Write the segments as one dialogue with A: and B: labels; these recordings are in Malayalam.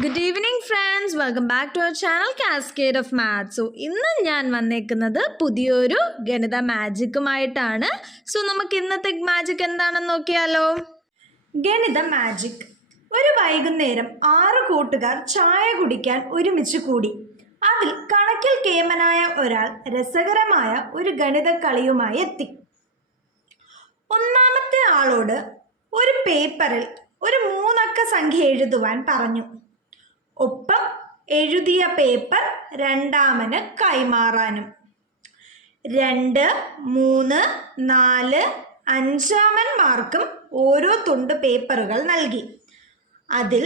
A: Good evening friends welcome back to our channel cascade of maths so ഇന്ന് ഞാൻ വന്നേക്കുന്നത് പുതിയൊരു ഗണിത മാജിക്കുമായിട്ടാണ് സോ നമുക്ക് ഇന്നത്തെ മാജിക് എന്താണെന്ന് നോക്കിയാലോ? ഗണിത മാജിക് ഒരു വൈകുന്നേരം ആറ് കൂട്ടുകാർ ചായ കുടിക്കാൻ ഒരുമിച്ച് കൂടി. അതിൽ കണക്കിൽ കേമനായ ഒരാൾ രസകരമായ ഒരു ഗണിത കളിയുമായി എത്തി. ഒന്നാമത്തെ ആളോട് ഒരു പേപ്പറിൽ ഒരു മൂന്നക്ക സംഖ്യ എഴുതുവാൻ പറഞ്ഞു. ഒപ്പം എഴുതിയ പേപ്പർ രണ്ടാമന് കൈമാറാനും. രണ്ട് മൂന്ന് നാല് അഞ്ചാമന്മാർക്കും ഓരോ തുണ്ട് പേപ്പറുകൾ നൽകി. അതിൽ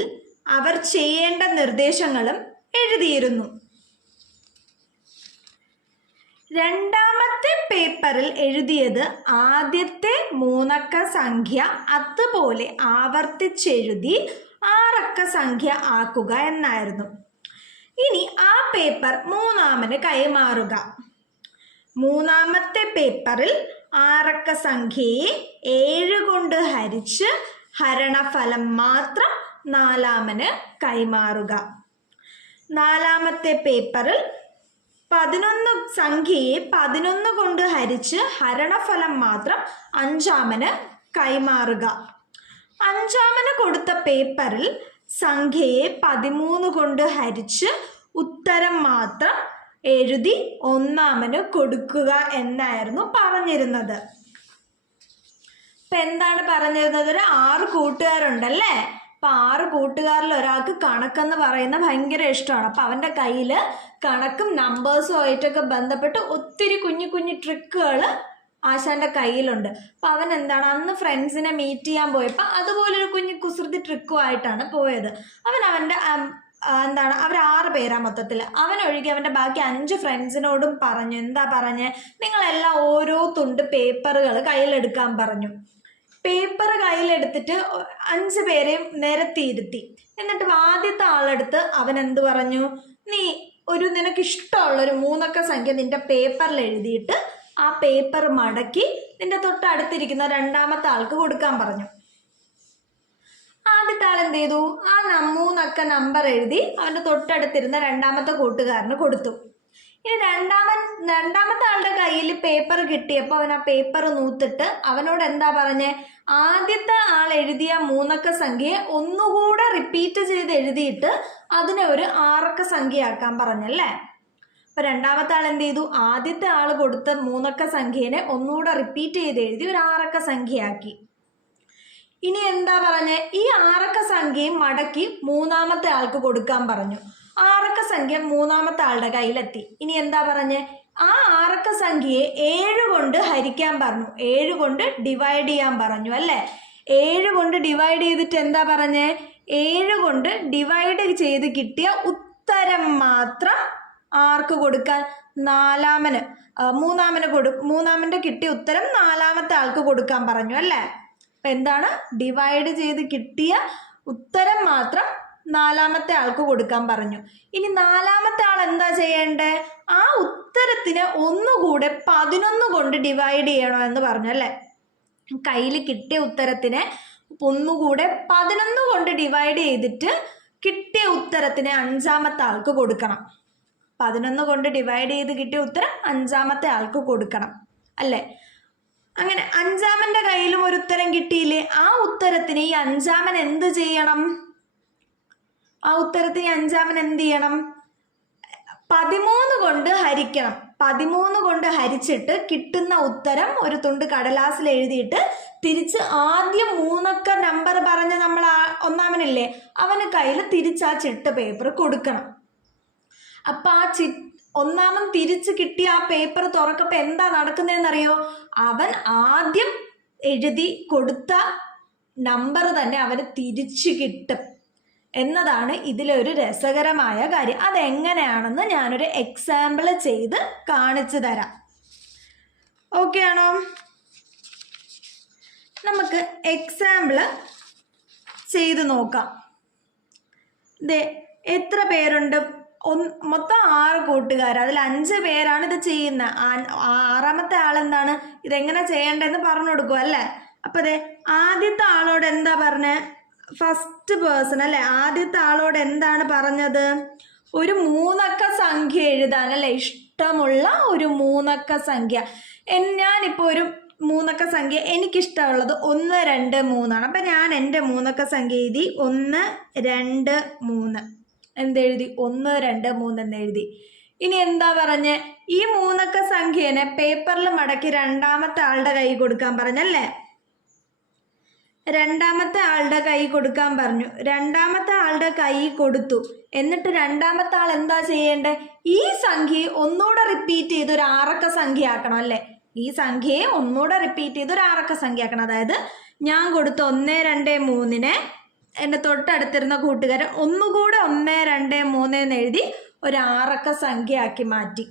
A: അവർ ചെയ്യേണ്ട നിർദ്ദേശങ്ങളും എഴുതിയിരുന്നു. രണ്ടാമത്തെ പേപ്പറിൽ എഴുതിയത് ആദ്യത്തെ മൂന്നക്ക സംഖ്യ അതുപോലെ ആവർത്തിച്ചെഴുതി ആറക്ക സംഖ്യ ആക്കുക എന്നായിരുന്നു. ഇനി ആ പേപ്പർ മൂന്നാമന് കൈമാറുക. മൂന്നാമത്തെ പേപ്പറിൽ ആറക്ക സംഖ്യയെ ഏഴ് കൊണ്ട് ഹരിച്ച് ഹരണഫലം മാത്രം നാലാമന് കൈമാറുക. നാലാമത്തെ പേപ്പറിൽ പതിനൊന്ന് സംഖ്യയെ പതിനൊന്ന് കൊണ്ട് ഹരിച്ച് ഹരണഫലം മാത്രം അഞ്ചാമന് കൈമാറുക. അഞ്ചാമന് കൊടുത്ത പേപ്പറിൽ സംഖ്യയെ പതിമൂന്ന് കൊണ്ട് ഹരിച്ച് ഉത്തരം മാത്രം എഴുതി ഒന്നാമന് കൊടുക്കുക എന്നായിരുന്നു പറഞ്ഞിരുന്നത്. ഇപ്പൊ എന്താണ് പറഞ്ഞിരുന്നത്? ഒരു ആറ് കൂട്ടുകാരുണ്ടല്ലേ? അപ്പൊ ആറ് കൂട്ടുകാരിൽ ഒരാൾക്ക് കണക്കെന്ന് പറയുന്ന ഭയങ്കര ഇഷ്ടമാണ്. അപ്പൊ അവന്റെ കയ്യിൽ കണക്കും നമ്പേഴ്സും ആയിട്ടൊക്കെ ബന്ധപ്പെട്ട് ഒത്തിരി കുഞ്ഞു കുഞ്ഞു ട്രിക്കുകൾ ആശാന്റെ കയ്യിലുണ്ട്. അപ്പൊ അവൻ എന്താണ്? അന്ന് ഫ്രണ്ട്സിനെ മീറ്റ് ചെയ്യാൻ പോയപ്പോ അതുപോലൊരു കുഞ്ഞു കുസൃതി ട്രിക്കും ആയിട്ടാണ് പോയത്. അവൻ അവന്റെ എന്താണ്? അവർ ആറ് പേരാ മൊത്തത്തിൽ അവനൊഴികെ അവന്റെ ബാക്കി അഞ്ച് ഫ്രണ്ട്സിനോടും പറഞ്ഞു. എന്താ പറഞ്ഞേ? നിങ്ങളെല്ലാം ഓരോ തുണ്ട് പേപ്പറുകൾ കയ്യിലെടുക്കാൻ പറഞ്ഞു. പേപ്പർ കയ്യിലെടുത്തിട്ട് അഞ്ച് പേരെയും നിരത്തിയിരുത്തി. എന്നിട്ട് ആദ്യത്തെ ആളെടുത്ത് അവൻ എന്ത് പറഞ്ഞു? നീ ഒരു നിനക്ക് ഇഷ്ടമുള്ള ഒരു മൂന്നക്ക സംഖ്യ നിന്റെ പേപ്പറിൽ എഴുതിയിട്ട് ആ പേപ്പർ മടക്കി നിന്റെ തൊട്ടടുത്തിരിക്കുന്ന രണ്ടാമത്തെ ആൾക്ക് കൊടുക്കാൻ പറഞ്ഞു. ആദ്യത്തെ ആൾ എന്ത് ചെയ്തു? ആ നമ്മൂന്നൊക്കെ നമ്പർ എഴുതി അവന്റെ തൊട്ടടുത്തിരുന്ന രണ്ടാമത്തെ കൂട്ടുകാരന് കൊടുത്തു. ഇനി രണ്ടാമൻ രണ്ടാമത്തെ ആളുടെ കയ്യിൽ പേപ്പർ കിട്ടിയപ്പോൾ അവൻ ആ പേപ്പർ നൂത്തിട്ട് അവനോട് എന്താ പറഞ്ഞേ? ആദ്യത്തെ ആൾ എഴുതിയ മൂന്നക്ക സംഖ്യയെ ഒന്നുകൂടെ റിപ്പീറ്റ് ചെയ്ത് എഴുതിയിട്ട് അതിനെ ഒരു ആറക്ക സംഖ്യയാക്കാൻ പറഞ്ഞല്ലേ? അപ്പൊ രണ്ടാമത്തെ ആൾ എന്ത് ചെയ്തു? ആദ്യത്തെ ആൾ കൊടുത്ത മൂന്നക്ക സംഖ്യേനെ ഒന്നുകൂടെ റിപ്പീറ്റ് ചെയ്ത് എഴുതി ഒരു ആറക്ക സംഖ്യയാക്കി. ഇനി എന്താ പറഞ്ഞേ? ഈ ആറക്ക സംഖ്യയും മടക്കി മൂന്നാമത്തെ ആൾക്ക് കൊടുക്കാൻ പറഞ്ഞു. ആറക്ക സംഖ്യ മൂന്നാമത്തെ ആളുടെ കയ്യിലെത്തി. ഇനി എന്താ പറഞ്ഞേ? ആ ആറക്ക സംഖ്യയെ ഏഴ് കൊണ്ട് ഹരിക്കാൻ പറഞ്ഞു. ഏഴ് കൊണ്ട് ഡിവൈഡ് ചെയ്യാൻ പറഞ്ഞു അല്ലേ? ഏഴ് കൊണ്ട് ഡിവൈഡ് ചെയ്തിട്ട് എന്താ പറഞ്ഞേ? ഏഴ് കൊണ്ട് ഡിവൈഡ് ചെയ്ത് കിട്ടിയ ഉത്തരം മാത്രം ആർക്ക് കൊടുക്കാൻ? നാലാമന്. മൂന്നാമന് കൊടു മൂന്നാമന്റെ കിട്ടിയ ഉത്തരം നാലാമത്തെ ആൾക്ക് കൊടുക്കാൻ പറഞ്ഞു അല്ലേ? അപ്പൊ എന്താണ്? ഡിവൈഡ് ചെയ്ത് കിട്ടിയ ഉത്തരം മാത്രം നാലാമത്തെ ആൾക്ക് കൊടുക്കാൻ പറഞ്ഞു. ഇനി നാലാമത്തെ ആൾ എന്താ ചെയ്യേണ്ടേ? ആ ഉത്തരത്തിന് ഒന്നുകൂടെ പതിനൊന്ന് കൊണ്ട് ഡിവൈഡ് ചെയ്യണോ എന്ന് പറഞ്ഞു അല്ലേ? കയ്യിൽ കിട്ടിയ ഉത്തരത്തിനെ ഒന്നുകൂടെ പതിനൊന്ന് കൊണ്ട് ഡിവൈഡ് ചെയ്തിട്ട് കിട്ടിയ ഉത്തരത്തിനെ അഞ്ചാമത്തെ ആൾക്ക് കൊടുക്കണം. പതിനൊന്ന് കൊണ്ട് ഡിവൈഡ് ചെയ്ത് കിട്ടിയ ഉത്തരം അഞ്ചാമത്തെ ആൾക്ക് കൊടുക്കണം. അല്ലേ? അങ്ങനെ അഞ്ചാമന്റെ കയ്യിലും ഒരു ഉത്തരം കിട്ടിയില്ലേ? ആ ഉത്തരത്തിന് ഈ അഞ്ചാമൻ എന്ത് ചെയ്യണം? ആ ഉത്തരത്തിന് അഞ്ചാമൻ എന്ത് ചെയ്യണം? പതിമൂന്ന് കൊണ്ട് ഹരിക്കണം. പതിമൂന്ന് കൊണ്ട് ഹരിച്ചിട്ട് കിട്ടുന്ന ഉത്തരം ഒരു തുണ്ട് കടലാസിൽ എഴുതിയിട്ട് തിരിച്ച് ആദ്യം മൂന്നക്ക നമ്പർ പറഞ്ഞ നമ്മൾ ഒന്നാമനില്ലേ? അവന് കയ്യിൽ തിരിച്ച് ആ ചിട്ട പേപ്പർ കൊടുക്കണം. അപ്പൊ ആ ചി ഒന്നാമൻ തിരിച്ച് കിട്ടിയ ആ പേപ്പർ തുറക്കപ്പോ എന്താ നടക്കുന്നതെന്നറിയോ അവൻ ആദ്യം എഴുതി കൊടുത്ത നമ്പർ തന്നെ അവന് തിരിച്ചു കിട്ടും. എന്നതാണ് ഇതിലൊരു രസകരമായ കാര്യം. അതെങ്ങനെയാണെന്ന് ഞാനൊരു എക്സാമ്പിൾ ചെയ്ത് കാണിച്ചു തരാം. ഓക്കെ ആണോ? നമുക്ക് എക്സാമ്പിൾ ചെയ്ത് നോക്കാം. ദേ എത്ര പേരുണ്ട്? മൊത്തം ആറ് കൂട്ടുകാർ അതിൽ അഞ്ച് പേരാണ് ഇത് ചെയ്യുന്നത് ആറാമത്തെ ആളെന്താണ്? ഇതെങ്ങനെ ചെയ്യേണ്ടതെന്ന് പറഞ്ഞു കൊടുക്കും അല്ലേ? അപ്പൊ അതെ ആദ്യത്തെ ആളോട് എന്താ പറഞ്ഞ? ഫസ്റ്റ് പേഴ്സൺ അല്ലെ? ആദ്യത്തെ ആളോട് എന്താണ് പറഞ്ഞത്? ഒരു മൂന്നക്ക സംഖ്യ എഴുതാൻ അല്ലെ? ഇഷ്ടമുള്ള ഒരു മൂന്നക്ക സംഖ്യ. ഞാനിപ്പോ ഒരു മൂന്നക്ക സംഖ്യ എനിക്കിഷ്ടമുള്ളത് ഒന്ന് രണ്ട് മൂന്നാണ്. അപ്പം ഞാൻ എന്റെ മൂന്നക്ക സംഖ്യ എഴുതി ഒന്ന് രണ്ട് മൂന്ന്. എന്തെഴുതി? ഒന്ന് രണ്ട് മൂന്ന് എന്ന് എഴുതി ഇനി എന്താ പറഞ്ഞ്? ഈ മൂന്നക്ക സംഖ്യേനെ പേപ്പറിൽ മടക്കി രണ്ടാമത്തെ ആളുടെ കൈ കൊടുക്കാൻ പറഞ്ഞല്ലേ? രണ്ടാമത്തെ ആളുടെ കൈ കൊടുക്കാൻ പറഞ്ഞു. രണ്ടാമത്തെ ആളുടെ കൈ കൊടുത്തു. എന്നിട്ട് രണ്ടാമത്തെ ആൾ എന്താ ചെയ്യേണ്ടേ? ഈ സംഖ്യ ഒന്നുകൂടെ റിപ്പീറ്റ് ചെയ്ത് ഒരു ആറക്ക സംഖ്യ ആക്കണം അല്ലേ? ഈ സംഖ്യയെ ഒന്നുകൂടെ റിപ്പീറ്റ് ചെയ്ത് ഒരു ആറക്ക സംഖ്യ ആക്കണം. അതായത് ഞാൻ കൊടുത്ത ഒന്ന് രണ്ട് മൂന്നിനെ എന്റെ തൊട്ടടുത്തിരുന്ന കൂട്ടുകാരൻ ഒന്നുകൂടെ ഒന്ന് രണ്ട് മൂന്ന് എന്ന് എഴുതി ഒരു ആറക്ക സംഖ്യ ആക്കി മാറ്റി.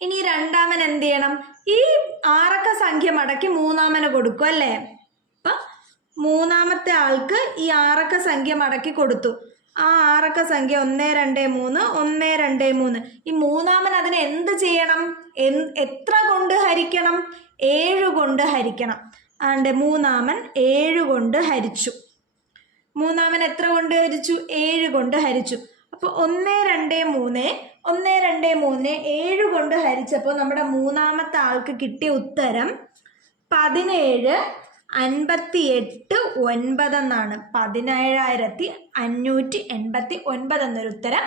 A: ഇനി രണ്ടാമൻ എന്ത് ചെയ്യണം? ഈ ആറക്ക സംഖ്യ മടക്കി മൂന്നാമന് കൊടുക്കും അല്ലേ? അപ്പം മൂന്നാമത്തെ ആൾക്ക് ഈ ആറക്ക സംഖ്യ മടക്കി കൊടുത്തു. ആ ആറക്ക സംഖ്യ ഒന്ന് രണ്ട് മൂന്ന് ഒന്ന് രണ്ട് മൂന്ന്. ഈ മൂന്നാമൻ അതിനെ എന്ത് ചെയ്യണം? എത്ര കൊണ്ട് ഹരിക്കണം? ഏഴ് കൊണ്ട് ഹരിക്കണം. ആണ്ട് മൂന്നാമൻ ഏഴ് കൊണ്ട് ഹരിച്ചു. മൂന്നാമൻ എത്ര കൊണ്ട് ഹരിച്ചു? ഏഴ് കൊണ്ട് ഹരിച്ചു. അപ്പോൾ ഒന്ന് രണ്ട് മൂന്ന്. ഒന്ന് രണ്ട് മൂന്ന്. ഏഴ് കൊണ്ട് ഹരിച്ചപ്പോൾ നമ്മുടെ മൂന്നാമത്തെ ആൾക്ക് കിട്ടിയ ഉത്തരം പതിനേഴ് അൻപത്തി എട്ട് ഒൻപത് എന്നാണ്. പതിനേഴായിരത്തി അഞ്ഞൂറ്റി എൺപത്തി ഒൻപത് എന്നൊരു ഉത്തരം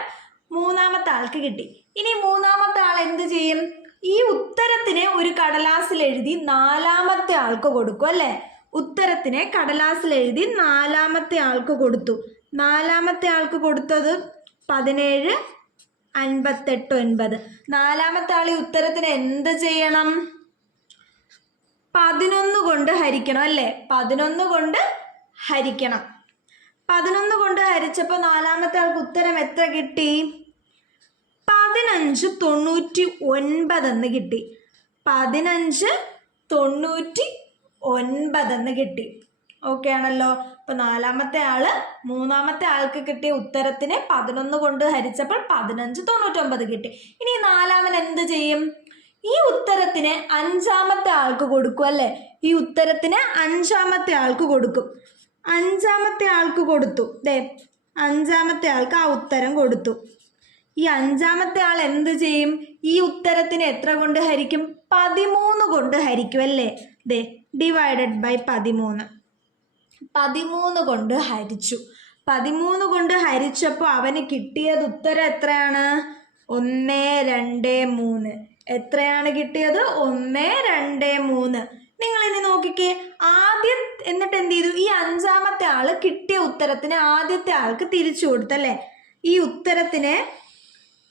A: മൂന്നാമത്തെ ആൾക്ക് കിട്ടി. ഇനി മൂന്നാമത്തെ ആൾ എന്ത് ചെയ്യും? ഈ ഉത്തരത്തിനെ ഒരു കടലാസിൽ എഴുതി നാലാമത്തെ ആൾക്ക് കൊടുക്കും അല്ലേ? ഉത്തരത്തിനെ കടലാസിൽ എഴുതി നാലാമത്തെ ആൾക്ക് കൊടുത്തു. നാലാമത്തെ ആൾക്ക് കൊടുത്തത് പതിനേഴ് അൻപത്തെട്ട് ഒൻപത് നാലാമത്തെ ആൾ ഈ ഉത്തരത്തിന് എന്ത് ചെയ്യണം? പതിനൊന്ന് കൊണ്ട് ഹരിക്കണം അല്ലേ? പതിനൊന്ന് കൊണ്ട് ഹരിക്കണം. പതിനൊന്ന് കൊണ്ട് ഹരിച്ചപ്പോൾ നാലാമത്തെ ആൾക്ക് ഉത്തരം എത്ര കിട്ടി? പതിനഞ്ച് തൊണ്ണൂറ്റി ഒൻപതെന്ന് കിട്ടി. പതിനഞ്ച് തൊണ്ണൂറ്റി ഒൻപതെന്ന് കിട്ടി. ഓക്കെ ആണല്ലോ. ഇപ്പൊ നാലാമത്തെ ആൾ മൂന്നാമത്തെ ആൾക്ക് കിട്ടിയ ഉത്തരത്തിന് പതിനൊന്ന് കൊണ്ട് ഹരിച്ചപ്പോൾ പതിനഞ്ച് തൊണ്ണൂറ്റൊമ്പത് കിട്ടി. ഇനി നാലാമൻ എന്ത് ചെയ്യും? ഈ ഉത്തരത്തിന് അഞ്ചാമത്തെ ആൾക്ക് കൊടുക്കും അല്ലേ? ഈ ഉത്തരത്തിന് അഞ്ചാമത്തെ ആൾക്ക് കൊടുക്കും. അഞ്ചാമത്തെ ആൾക്ക് കൊടുത്തു. ദേ അഞ്ചാമത്തെ ആൾക്ക് ആ ഉത്തരം കൊടുത്തു. ഈ അഞ്ചാമത്തെ ആൾ എന്ത് ചെയ്യും? ഈ ഉത്തരത്തിന് എത്ര കൊണ്ട് ഹരിക്കും? പതിമൂന്ന് കൊണ്ട് ഹരിക്കും അല്ലേ? ദേ ഡിവൈഡഡ് ബൈ പതിമൂന്ന്. പതിമൂന്ന് കൊണ്ട് ഹരിച്ചു. പതിമൂന്ന് കൊണ്ട് ഹരിച്ചപ്പോൾ അവന് കിട്ടിയത് ഉത്തരം എത്രയാണ്? ഒന്ന് രണ്ട് മൂന്ന്. എത്രയാണ് കിട്ടിയത്? ഒന്ന് രണ്ട് മൂന്ന്. നിങ്ങൾ ഇനി നോക്കിക്കേ. ആദ്യം എന്നിട്ട് എന്ത് ചെയ്തു? ഈ അഞ്ചാമത്തെ ആൾ കിട്ടിയ ഉത്തരത്തിന് ആദ്യത്തെ ആൾക്ക് തിരിച്ചു കൊടുത്തല്ലേ? ഈ ഉത്തരത്തിന്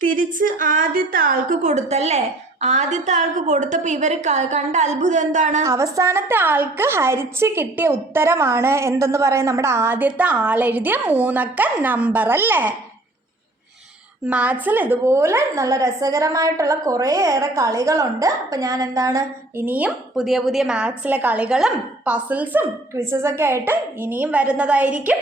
A: തിരിച്ച് ആദ്യത്തെ ആൾക്ക് കൊടുത്തല്ലേ? ആദ്യത്തെ ആൾക്ക് കൊടുത്തപ്പോൾ ഇവർ കണ്ട അത്ഭുതം എന്താണ്? അവസാനത്തെ ആൾക്ക് ഹരിച്ച് കിട്ടിയ ഉത്തരമാണ് എന്തെന്ന് പറയും? നമ്മുടെ ആദ്യത്തെ ആൾ എഴുതിയ മൂന്നക്ക നമ്പർ അല്ലേ? മാത്സിൽ ഇതുപോലെ നല്ല രസകരമായിട്ടുള്ള കുറേയേറെ കളികളുണ്ട്. അപ്പം ഞാൻ എന്താണ്? ഇനിയും പുതിയ പുതിയ മാത്സിലെ കളികളും പസിൽസും ക്വിസസൊക്കെ ആയിട്ട് ഇനിയും വരുന്നതായിരിക്കും.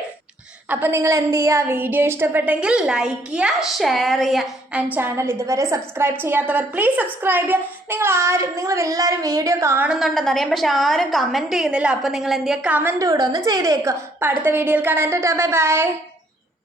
A: അപ്പം നിങ്ങൾ എന്ത് ചെയ്യുക വീഡിയോ ഇഷ്ടപ്പെട്ടെങ്കിൽ ലൈക്ക് ചെയ്യുക ഷെയർ ചെയ്യുക ആൻഡ് ചാനൽ ഇതുവരെ സബ്സ്ക്രൈബ് ചെയ്യാത്തവർ പ്ലീസ് സബ്സ്ക്രൈബ് ചെയ്യുക നിങ്ങൾ ആരും നിങ്ങൾ എല്ലാവരും വീഡിയോ കാണുന്നുണ്ടെന്ന് അറിയാം. പക്ഷെ ആരും കമന്റ് ചെയ്യുന്നില്ല. അപ്പം നിങ്ങൾ എന്ത് ചെയ്യുക കമന്റ് കൂടെ ഒന്ന് ചെയ്തേക്കുക അപ്പം അടുത്ത വീഡിയോയിൽ കാണാൻ ബൈ ബൈ